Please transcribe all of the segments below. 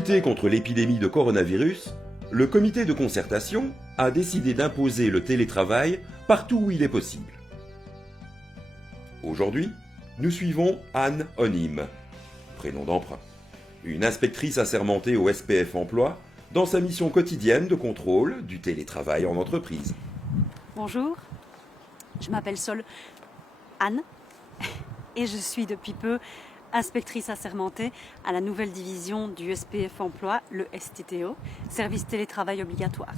lutter contre l'épidémie de coronavirus, le comité de concertation a décidé d'imposer le télétravail partout où il est possible. Aujourd'hui, nous suivons Anne Onim, prénom d'emprunt, une inspectrice assermentée au SPF Emploi dans sa mission quotidienne de contrôle du télétravail en entreprise. Bonjour, je m'appelle Anne et je suis depuis peu inspectrice assermentée à la nouvelle division du SPF Emploi, le STTO, Service Télétravail Obligatoire.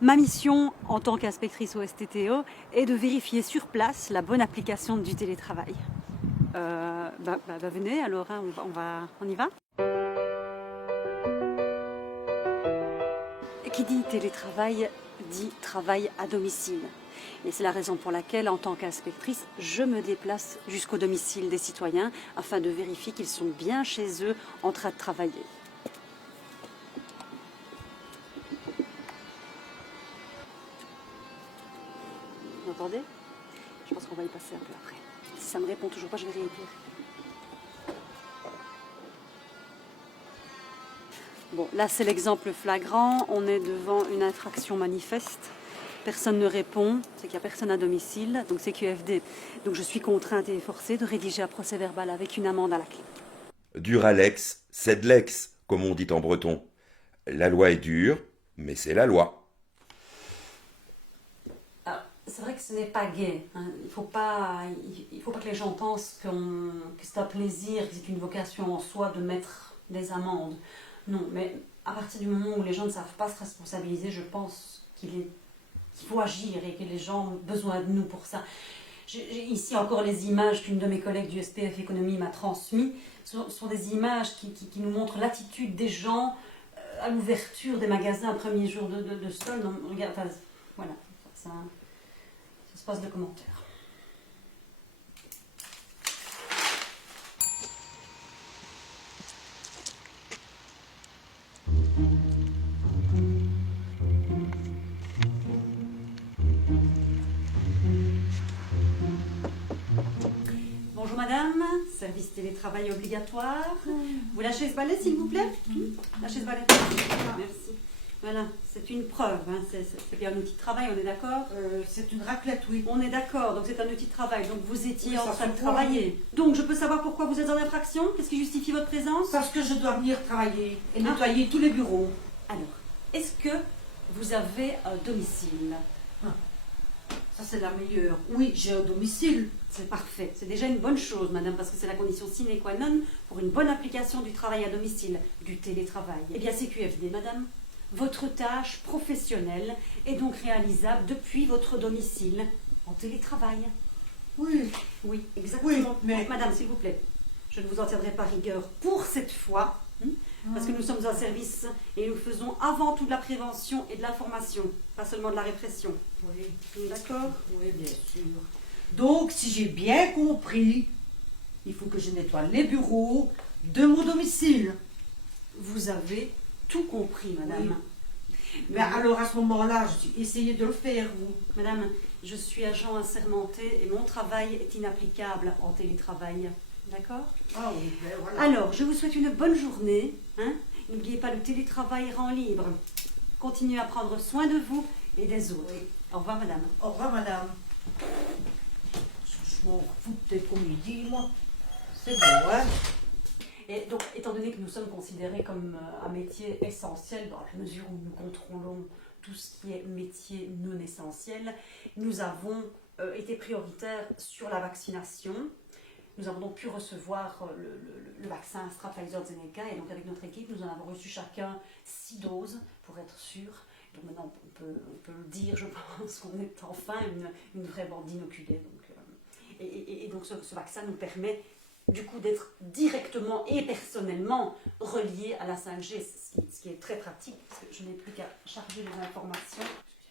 Ma mission en tant qu'inspectrice au STTO est de vérifier sur place la bonne application du télétravail. Venez alors, hein, on y va. Qui dit télétravail dit travail à domicile. Et c'est la raison pour laquelle, en tant qu'inspectrice, je me déplace jusqu'au domicile des citoyens afin de vérifier qu'ils sont bien chez eux en train de travailler. Vous entendez? Je pense qu'on va y passer un peu après. Si ça ne me répond toujours pas, je vais rien dire. Bon, là c'est l'exemple flagrant. On est devant une infraction manifeste. Personne ne répond, c'est qu'il n'y a personne à domicile, donc c'est QFD. Donc je suis contrainte et forcée de rédiger un procès-verbal avec une amende à la clé. Dur à l'ex, c'est de l'ex, comme on dit en breton. La loi est dure, mais c'est la loi. C'est vrai que ce n'est pas gai. Hein. Il faut pas que les gens pensent que c'est un plaisir, que c'est une vocation en soi de mettre des amendes. Non, mais à partir du moment où les gens ne savent pas se responsabiliser, je pense qu'il faut agir et que les gens ont besoin de nous pour ça. J'ai ici encore les images qu'une de mes collègues du SPF Économie m'a transmises. Ce sont des images qui nous montrent l'attitude des gens à l'ouverture des magasins, premier jour de solde. Regarde, voilà, ça se passe de commentaires. Bonjour madame, service télétravail obligatoire. Vous lâchez ce balai s'il vous plaît? Lâchez ce balai. Merci. Voilà, c'est une preuve, hein. C'est bien un outil de travail, on est d'accord? C'est une raclette, oui. On est d'accord, donc c'est un outil de travail, donc vous étiez en train de travailler. Donc je peux savoir pourquoi vous êtes en infraction? Qu'est-ce qui justifie votre présence? Parce que je dois venir travailler et nettoyer tous les bureaux. Alors, est-ce que vous avez un domicile? Ça, c'est la meilleure. Oui, j'ai un domicile. C'est parfait. C'est déjà une bonne chose, madame, parce que c'est la condition sine qua non pour une bonne application du travail à domicile, du télétravail. Eh bien, c'est QFD, madame. Votre tâche professionnelle est donc réalisable depuis votre domicile en télétravail. Oui. Oui, exactement. Oui, mais... Donc, madame, s'il vous plaît, je ne vous en tiendrai pas rigueur pour cette fois, parce que nous sommes un service et nous faisons avant tout de la prévention et de l'information, pas seulement de la répression. Oui. D'accord? Oui, bien sûr. Donc, si j'ai bien compris, il faut que je nettoie les bureaux de mon domicile. Vous avez tout compris, madame. Oui. Mais alors, à ce moment-là, essayez de le faire, vous. Madame, je suis agent assermenté et mon travail est inapplicable en télétravail. D'accord? Ah oui, ben voilà. Alors, je vous souhaite une bonne journée. Hein? N'oubliez pas, le télétravail rend libre. Continuez à prendre soin de vous et des autres. Oui. Au revoir, madame. Au revoir, madame. Je m'en fous de tes comédies, moi. C'est bon, hein? Et donc, étant donné que nous sommes considérés comme un métier essentiel, dans la mesure où nous contrôlons tout ce qui est métier non essentiel, nous avons été prioritaires sur la vaccination. Nous avons donc pu recevoir le vaccin Astra Pfizer-Zeneca et donc avec notre équipe, nous en avons reçu chacun 6 doses pour être sûr. Donc maintenant, on peut le dire, je pense qu'on est enfin une vraie bande d'inoculés. Et donc ce vaccin nous permet du coup d'être directement et personnellement reliés à la 5G, ce qui est très pratique, parce que je n'ai plus qu'à charger les informations.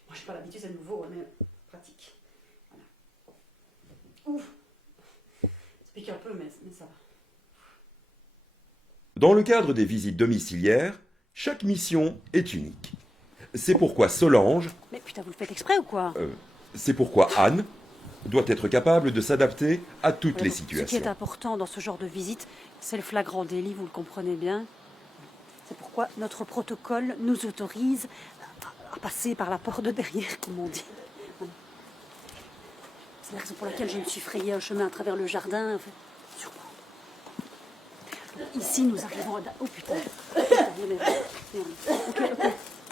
Moi, je n'ai pas l'habitude, c'est nouveau, mais pratique. Voilà. Ouf. Un peu, mais ça va. Dans le cadre des visites domiciliaires, chaque mission est unique. C'est pourquoi Solange, Mais putain, vous le faites exprès ou quoi? c'est pourquoi Anne doit être capable de s'adapter à toutes les Ce qui situations. est important dans ce genre de visite, c'est le flagrant délit, vous le comprenez bien. C'est pourquoi notre protocole nous autorise à passer par la porte de derrière, comme on dit. Voilà. C'est la raison pour laquelle je me suis frayé un chemin à travers le jardin. Enfin, sûrement. Ici, nous arrivons à... Oh putain. Ok.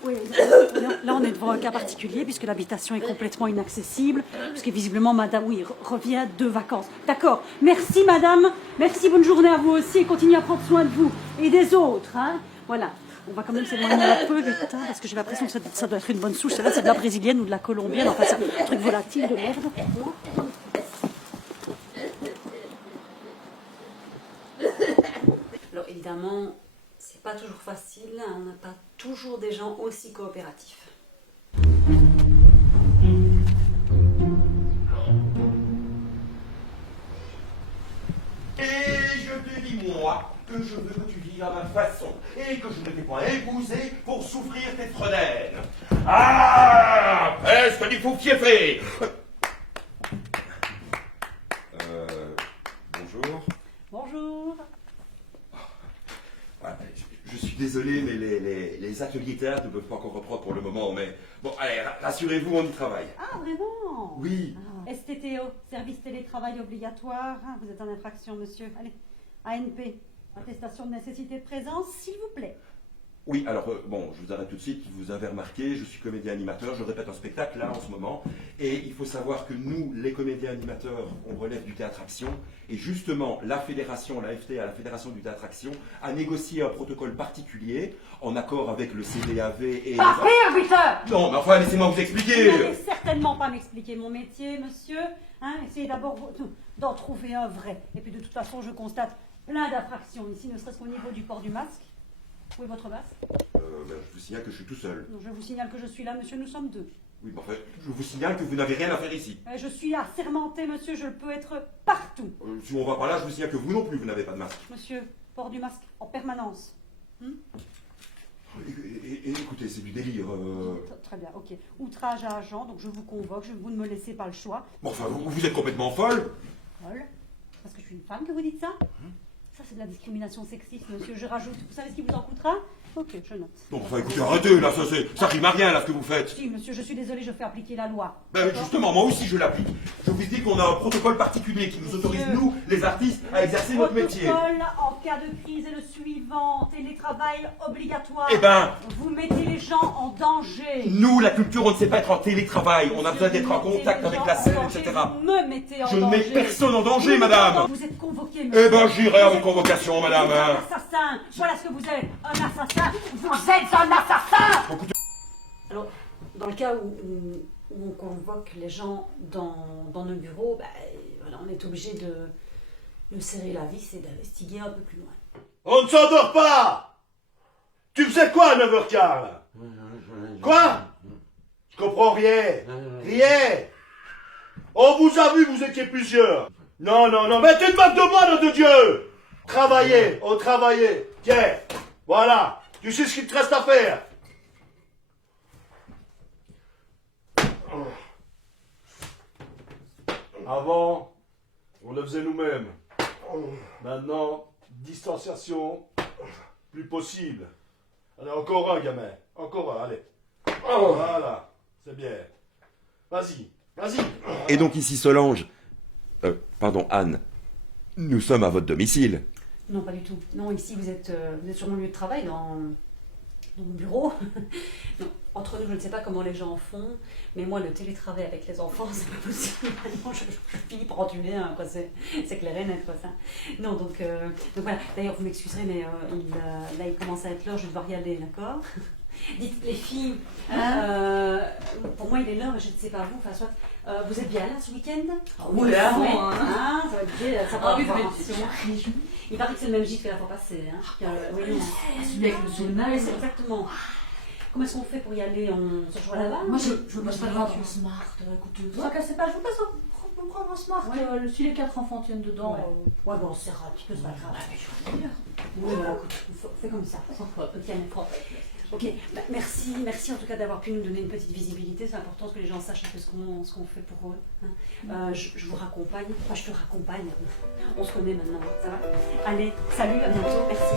Oui, là, on est devant un cas particulier puisque l'habitation est complètement inaccessible, puisque visiblement, madame, oui, revient de vacances. D'accord. Merci, madame. Merci, bonne journée à vous aussi et continuez à prendre soin de vous et des autres. Hein. Voilà. On va quand même s'éloigner un peu, putain, parce que j'ai l'impression que ça doit être une bonne souche. Celle-là, c'est de la brésilienne ou de la colombienne. Enfin, c'est un truc volatile de merde. Alors, évidemment, c'est pas toujours facile. On n'a pas toujours des gens aussi coopératifs. Et je te dis, moi, que je veux que tu vives à ma façon et que je ne t'ai pas épousé pour souffrir tes fredelles. Ah, presque du fou qui est fait. Bonjour. Bonjour. Je suis désolé, mais les ateliers théâtre ne peuvent pas encore reprendre pour le moment, mais bon, allez, rassurez-vous, on y travaille. Ah, vraiment? Oui. STTO, service télétravail obligatoire. Ah, vous êtes en infraction, monsieur. Allez, ANP, attestation de nécessité de présence, s'il vous plaît. Oui, alors, bon, je vous arrête tout de suite. Vous avez remarqué, je suis comédien animateur, je répète un spectacle là en ce moment. Et il faut savoir que nous, les comédiens animateurs, on relève du théâtre action. Et justement, la fédération, la FTA, la fédération du théâtre action, a négocié un protocole particulier en accord avec le CDAV et... Pas pire, putain! Non, mais enfin, laissez-moi vous expliquer. Vous n'allez certainement pas m'expliquer mon métier, monsieur. Hein, essayez d'abord d'en trouver un vrai. Et puis de toute façon, je constate plein d'infractions ici, ne serait-ce qu'au niveau du port du masque. Où est votre masque? Je vous signale que je suis tout seul. Non, je vous signale que je suis là, monsieur, nous sommes deux. Oui, mais enfin, je vous signale que vous n'avez rien à faire ici. Je suis assermenté, monsieur, je peux être partout. Si on va par là, je vous signale que vous non plus, vous n'avez pas de masque. Monsieur, port du masque en permanence. Écoutez, c'est du délire. Très bien, ok. Outrage à agent, donc je vous convoque, vous ne me laissez pas le choix. Bon, enfin, vous êtes complètement folle. Folle? Parce que je suis une femme que vous dites ça? Ça, c'est de la discrimination sexiste, monsieur. Je rajoute. Vous savez ce qui vous en coûtera? Ok, je note. Donc, enfin, écoutez, arrêtez, là, ça rime à rien, là, ce que vous faites. Si, monsieur, je suis désolée, je fais appliquer la loi. Ben, justement, moi aussi, je l'applique. Je vous dis qu'on a un protocole particulier qui nous autorise, nous, les artistes, à exercer notre métier. Le protocole, en cas de crise, est le suivant. Télétravail obligatoire. Eh ben... Vous mettez les gens en danger. Nous, la culture, on ne sait pas être en télétravail. On a besoin d'être en contact avec la scène, etc. Vous me mettez en danger. Je ne mets personne en danger, madame. Vous êtes convoqué, monsieur. Eh ben, j'irai à vos convocations, madame. Vous êtes un assassin. Voilà ce que vous êtes. Un assassin. Vous êtes un assassin. Alors, dans le cas où on convoque les gens dans nos bureaux, voilà, on est obligé de serrer la vis et d'investiguer un peu plus loin. On ne s'endort pas! Tu faisais quoi à 9h15 là? Quoi? Je comprends rien. Rien. On vous a vu, vous étiez plusieurs. Non, mettez une bague de moi, nom de Dieu! Travaillez, on travaillait. Tiens, voilà. Tu sais ce qu'il te reste à faire. Avant, on le faisait nous-mêmes. Maintenant, distanciation, plus possible. Allez, encore un, gamin. Encore un, allez. Voilà, c'est bien. Vas-y. Et donc ici, Solange... pardon, Anne. Nous sommes à votre domicile. Non, pas du tout. Non, ici, vous êtes sur mon lieu de travail, dans mon bureau. Non, entre nous, je ne sais pas comment les gens font, mais moi, le télétravail avec les enfants, c'est pas possible. Maintenant, je finis par en tuer un, quoi. C'est clair et net, quoi, ça. Non, donc voilà. D'ailleurs, vous m'excuserez, mais là, il commence à être l'heure, je vais devoir y aller, d'accord? Dites, les filles, pour moi, il est l'heure, mais je ne sais pas vous, enfin, soit, vous êtes bien là ce week-end? Oui, ça va être bien, ça va être bien. Il paraît que c'est le même gîte que la fois passée. Hein. Oui, non. Celui avec le sauna. Oui, c'est exactement. Comment est-ce qu'on fait pour y aller? On se joue là-bas? Moi, je passe pas devant un smart. Écoute, ne tracassez pas, je vous passe on prendre un smart. Si les 4 enfants tiennent dedans. Ouais, bon, on serra un petit peu, c'est pas grave. Oui, voilà, écoute, on fait comme ça. Ok, merci en tout cas d'avoir pu nous donner une petite visibilité. C'est important que les gens sachent un peu ce qu'on fait pour eux. Hein. Je vous raccompagne, enfin je te raccompagne. On se connaît maintenant, ça va? Allez, salut, à bientôt, merci.